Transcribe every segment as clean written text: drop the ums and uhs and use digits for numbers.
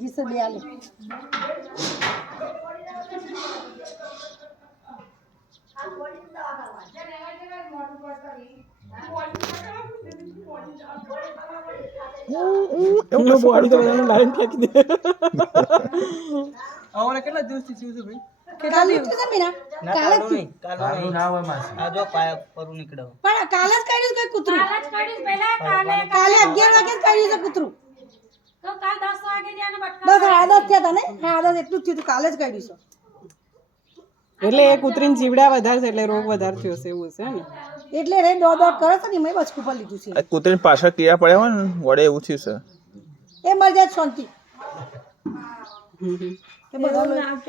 जिसे ले आले એનો બોડી તો બધાને લાઈન ફેંકી દે આવરે કેટલા દિવસથી થયું છે ભાઈ કાલે જ છે મીના કાલે જ કાલનું ના હોય માસી આ જો પાયા પરું નીકળ્યો પણ કાલે જ કાઢ્યું કઈ કૂતરું કાલે જ કાઢ્યું પહેલા કાલે 11 વાગે જ કાઢ્યું છે કૂતરું તો કાલ 10 વાગે જાને બટકા બસ આદત થયા તા ને આદત એટલું જ થયું તું કાલે જ કાઢ્યું છે એટલે એ કૂતરીને જીવડા વધારે છે એટલે રોગ વધારે થયો છે એવું છે ને એટલે રે દોડ કરે છે ને મેં બચકું પર લીધું છે આ કૂતરીને પાછળ કીડા પડ્યા હોય ને વડે એવું થયું છે એ મર જાય શાંતિ કે બધા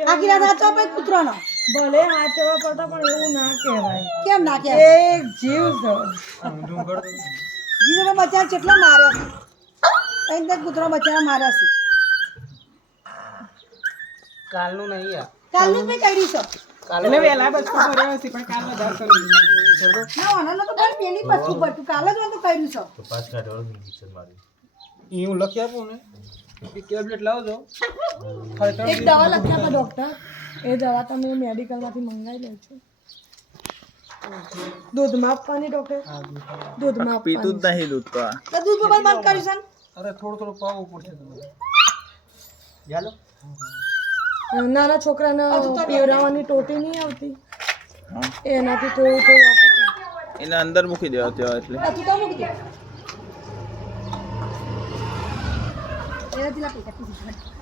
આ કીડા સાચો આપણે કૂતરાનો ભલે હાચવા પડતા પણ એવું ના કહેવાય કેમ ના કહેવાય એક જીવ છે જીવનો બચ્ચા કેટલા માર્યા છે કઈ તે કૂતરો બચ્ચા માર્યા છે કાલનું નહીં આ કાલનું મેં કાઢ્યું છે એટલે વેલા બચકું ભર્યો છે પણ કાલ વધારે કરી ના ઓના તો કાલ પેલી બચકું પડતું કાલે જ તો કાઢ્યું છે તો 5 કાઢવાનું ઇન્જેક્શન મારી હું લખી આપું ને એ ટેબ્લેટ લાવજો એક દવા લખ્યા હતા ડોક્ટર એ દવા તમે મેડિકલમાંથી મંગાવી લેજો દૂધમાં આપવાની ડોક્ટર દૂધમાં પીતું જ નહીં દૂધ તો આ તો દૂધ બંધ કર્યું છે અરે થોડું પાવવું પડશે તમારે ચાલો નાના છોકરાને પીવડાવવાની ટોટી નહીં આવતી એનાથી થોડું થોડું આપે એને અંદર મૂકી દેવા ત્યાં એટલે તું તો મૂકી દે એનાથી લા પૈસા